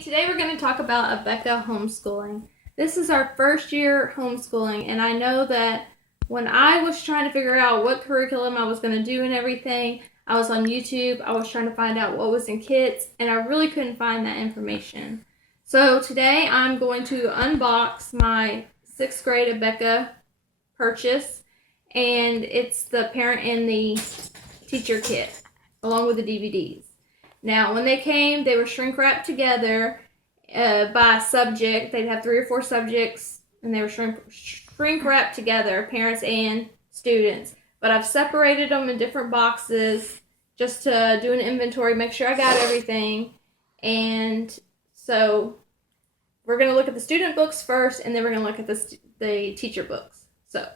Today we're going to talk about A Beka homeschooling. This is our first year homeschooling, and I know that when I was trying to figure out what curriculum I was going to do and everything, I was on YouTube, I was trying to find out what was in kits, and I really couldn't find that information. So today I'm going to unbox my 6th grade A Beka purchase, and it's the parent and the teacher kit, along with the DVDs. Now, when they came, they were shrink wrapped together by subject. They'd have 3 or 4 subjects, and they were shrink wrapped together, parents and students. But I've separated them in different boxes just to do an inventory, make sure I got everything. And so we're going to look at the student books first, and then we're going to look at the teacher books. So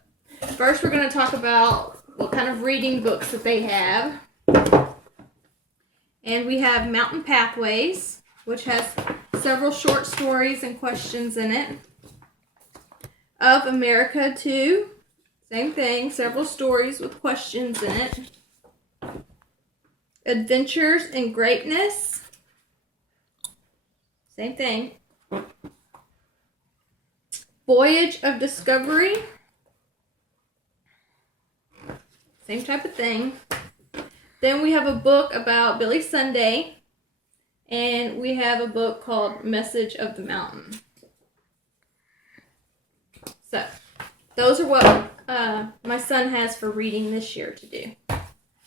first we're going to talk about what kind of reading books that they have. And we have Mountain Pathways, which has several short stories and questions in it. Of America 2, same thing, several stories with questions in it. Adventures in Greatness, same thing. Voyage of Discovery, same type of thing. Then we have a book about Billy Sunday, and we have a book called Message of the Mountain. So, those are what my son has for reading this year to do.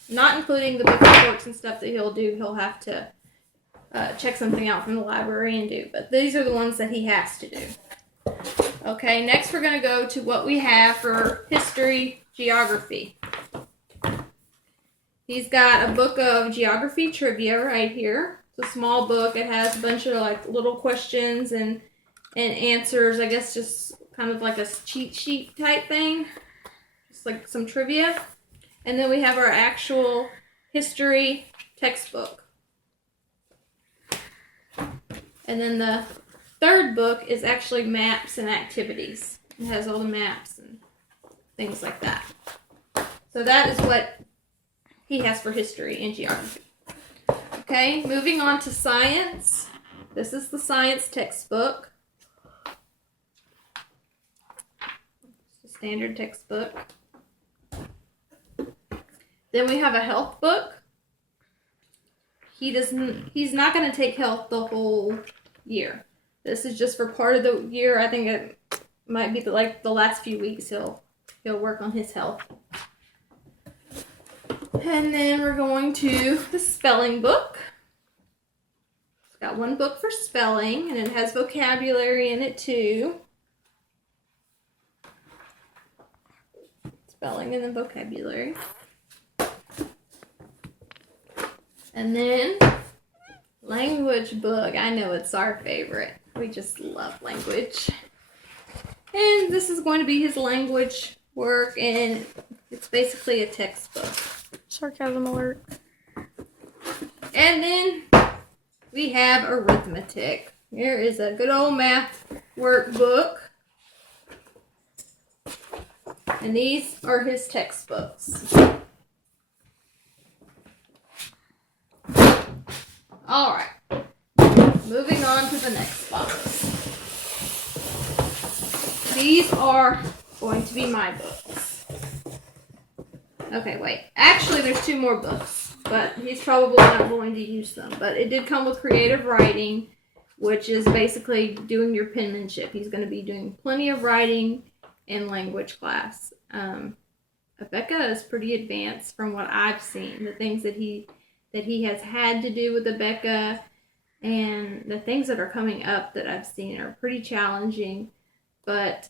Not including the book reports and stuff that he'll do. He'll have to check something out from the library and do. But these are the ones that he has to do. Okay, next we're going to go to what we have for history, geography. He's got a book of geography trivia right here. It's a small book. It has a bunch of like little questions and answers. I guess just kind of like a cheat sheet type thing. Just like some trivia. And then we have our actual history textbook. And then the third book is actually maps and activities. It has all the maps and things like that. So that is what he has for history and geography. Okay, moving on to science. This is the science textbook. It's a standard textbook. Then we have a health book. He's not going to take health the whole year. This is just for part of the year. I think it might be the last few weeks he'll work on his health. And then we're going to the spelling book. It's got one book for spelling, and it has vocabulary in it too. Spelling and then vocabulary. And then language book. I know it's our favorite. We just love language. And this is going to be his language work, and it's basically a textbook. Sarcasm alert. And then we have arithmetic. Here is a good old math workbook. And these are his textbooks. Alright. Moving on to the next box. These are going to be my books. Okay, wait. Actually, there's 2 more books, but he's probably not going to use them. But it did come with creative writing, which is basically doing your penmanship. He's going to be doing plenty of writing in language class. A Beka is pretty advanced from what I've seen. The things that he has had to do with A Beka and the things that are coming up that I've seen are pretty challenging, but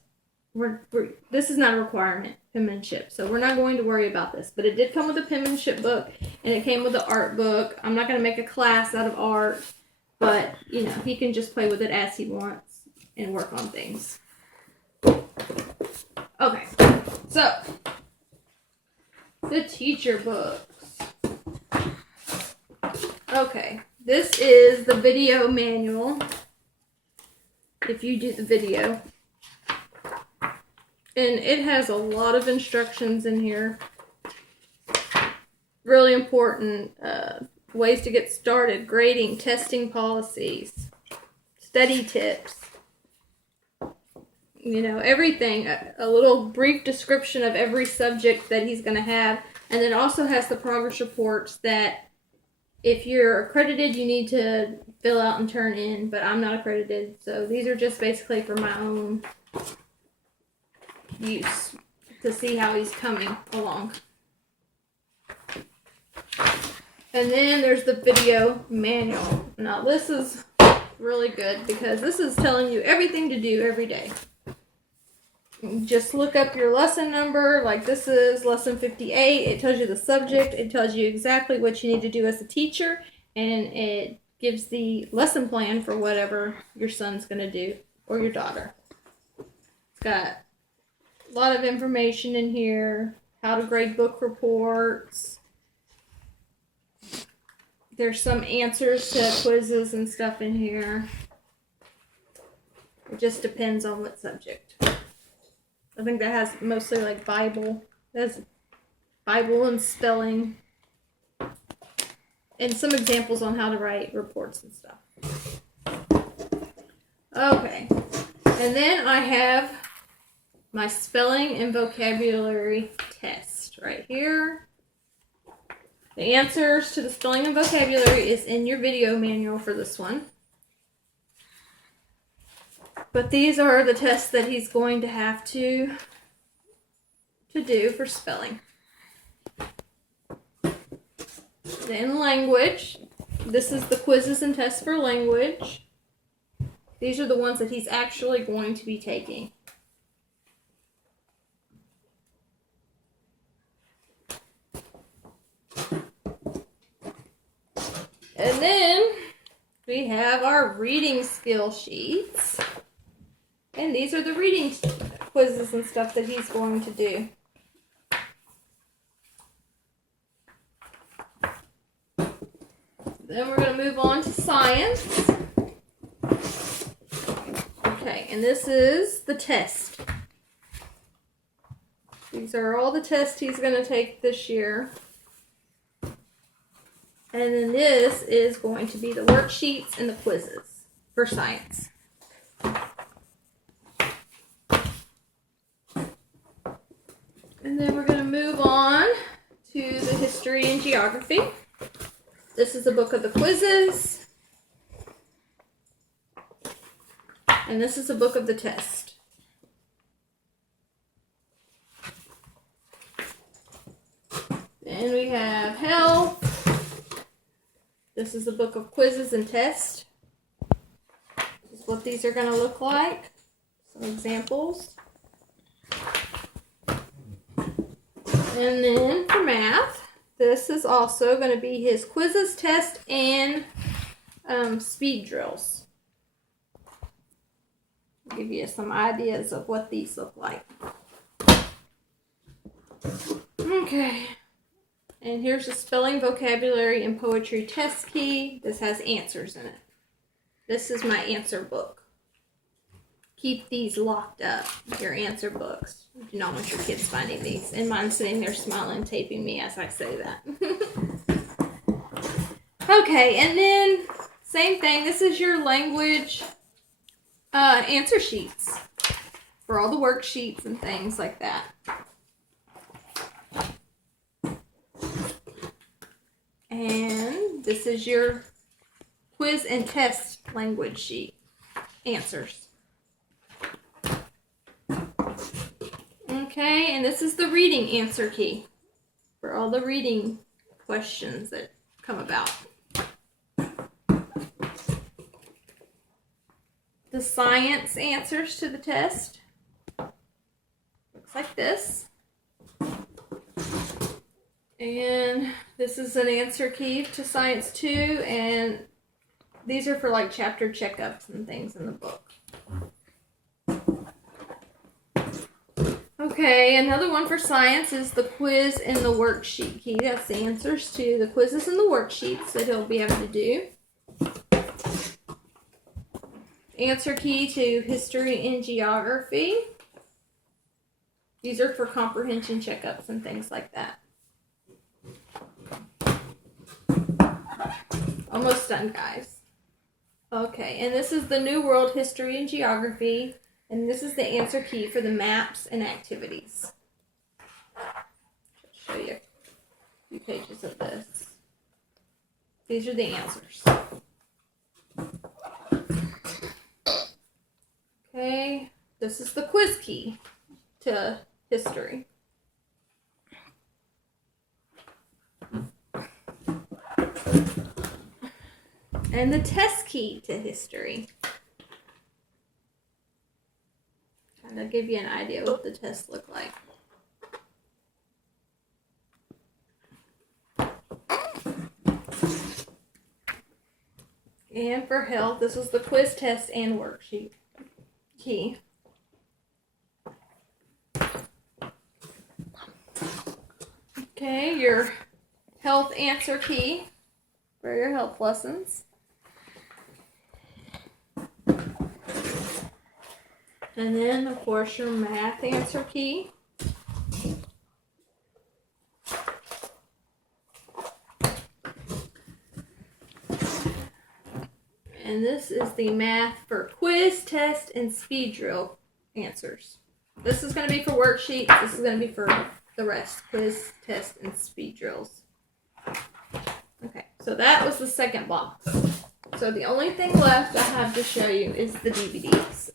this is not a requirement, penmanship, so we're not going to worry about this. But it did come with a penmanship book, and it came with an art book. I'm not going to make a class out of art, but, you know, he can just play with it as he wants and work on things. Okay, so the teacher books. Okay, this is the video manual, if you do the video. And it has a lot of instructions in here. Really important ways to get started, grading, testing policies. study tips. You know, everything, a little brief description of every subject that he's going to have, and then also has the progress reports that if you're accredited, you need to fill out and turn in, but I'm not accredited, so these are just basically for my own use to see how he's coming along. And then there's the video manual. Now this is really good because this is telling you everything to do every day. Just look up your lesson number, like this is lesson 58. It tells you the subject, it tells you exactly what you need to do as a teacher, and it gives the lesson plan for whatever your son's going to do or your daughter. It's got a lot of information in here, how to grade book reports. There's some answers to quizzes and stuff in here. It just depends on what subject. I think that has mostly like Bible. That's Bible and spelling. And some examples on how to write reports and stuff. Okay. And then I have my spelling and vocabulary test right here. The answers to the spelling and vocabulary is in your video manual for this one. But these are the tests that he's going to have to do for spelling. Then language. This is the quizzes and tests for language. These are the ones that he's actually going to be taking. And then we have our reading skill sheets. And these are the reading quizzes and stuff that he's going to do. Then we're going to move on to science. Okay, and this is the test. These are all the tests he's going to take this year. And then this is going to be the worksheets and the quizzes for science. And then we're going to move on to the history and geography. This is a book of the quizzes. And this is a book of the test. Then we have health. This is a book of quizzes and tests. This is what these are going to look like. Some examples. And then for math, this is also going to be his quizzes, test, and speed drills. I'll give you some ideas of what these look like. Okay. And here's the spelling, vocabulary, and poetry test key. This has answers in it. This is my answer book. Keep these locked up, your answer books. You do not want your kids finding these. And mine's sitting there smiling, taping me as I say that. Okay, and then same thing. This is your language answer sheets for all the worksheets and things like that. And this is your quiz and test language sheet answers. Okay, and this is the reading answer key for all the reading questions that come about. The science answers to the test. Looks like this. And this is an answer key to Science 2, and these are for like chapter checkups and things in the book. Okay, another one for science is the quiz and the worksheet key. That's the answers to the quizzes and the worksheets that he'll be able to do. Answer key to history and geography. These are for comprehension checkups and things like that. Almost done, guys. Okay, and this is the New World History and Geography, and this is the answer key for the maps and activities. I'll show you a few pages of this. These are the answers. Okay, this is the quiz key to history. And the test key to history. Kind of give you an idea what the tests look like. And for health, this is the quiz test and worksheet key. Okay, your health answer key for your health lessons. And then, of course, your math answer key. And this is the math for quiz, test, and speed drill answers. This is going to be for worksheets. This is going to be for the rest. Quiz, test, and speed drills. Okay, so that was the second box. So the only thing left I have to show you is the DVDs.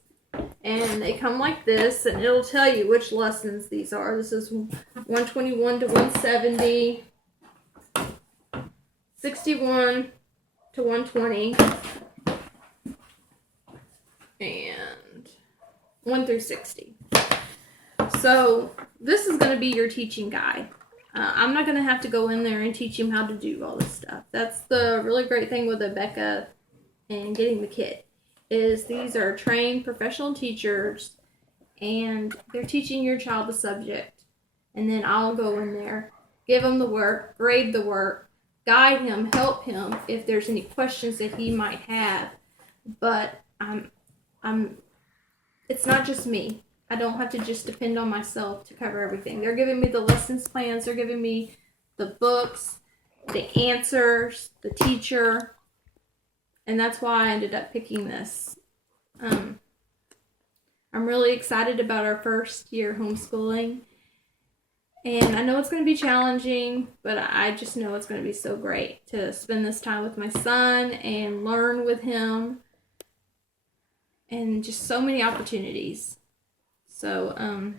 And they come like this, and it'll tell you which lessons these are. This is 121 to 170, 61 to 120, and 1 through 60. So this is going to be your teaching guide. I'm not going to have to go in there and teach him how to do all this stuff. That's the really great thing with A Beka and getting the kit. Is these are trained professional teachers, and they're teaching your child the subject, and then I'll go in there, give him the work, grade the work, guide him, help him if there's any questions that he might have. But it's not just me. I don't have to just depend on myself to cover everything. They're giving me the lessons plans, they're giving me the books, the answers, the teacher. And that's why I ended up picking this. I'm really excited about our first year homeschooling. And I know it's going to be challenging, but I just know it's going to be so great to spend this time with my son and learn with him. And just so many opportunities. So,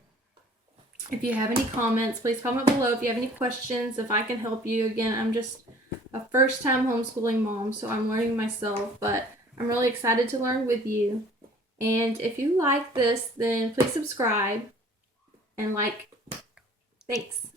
if you have any comments, please comment below. If you have any questions, if I can help you. Again, I'm just a first-time homeschooling mom, so I'm learning myself, but I'm really excited to learn with you. And if you like this, then please subscribe and like. Thanks.